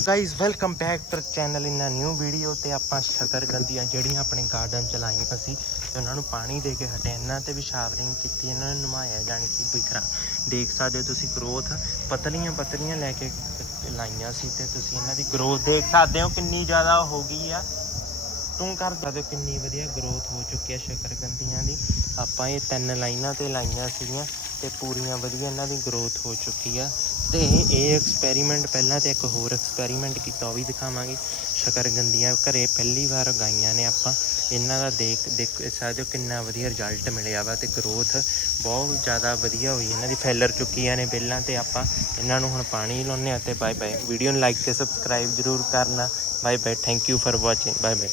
Guys welcome back to channel in new video. तो आप शकरकंदियाँ जड़ियाँ अपने गार्डन च लाइया सी तो उन्होंने पानी दे के हटे, इन्होंने भी शावरिंग की, इन्होंने नमाया, जानी कि बिखरा देख सकते हो तुम। ग्रोथ पतलियां पतलियां लैके लाइया सी ते तुसी इन्हां दी ग्रोथ देख सकते हो कितनी ज़्यादा हो गई है। तू कर सकते हो कितनी वधिया ग्रोथ हो चुकी है शकरकंदियाँ की। आप ये 3 लाइनां ते लाइया सीगियां ते पूरियां वधिया इन्हां दी ग्रोथ हो चुकी है। तो ये एक्सपैरीमेंट पहला तो एक होर एक्सपैरीमेंट किया, वह भी दिखावांगे। शकरकंदियाँ घरे पहली बार उगाइया ने आपां, इन्हां दा देख सकते हो कितना वधिया रिजल्ट मिलिया वा, ते ग्रोथ बहुत ज़्यादा वधिया हुई। इन्हां दी फैलर चुक्कियां ने बेलां, ते आपां इन्हां नूं हुण पानी लाउने आ। ते बाय बाय। वीडियो नूं लाइक ते सबसक्राइब जरूर करना। Bye bye, thank you for watching, bye bye.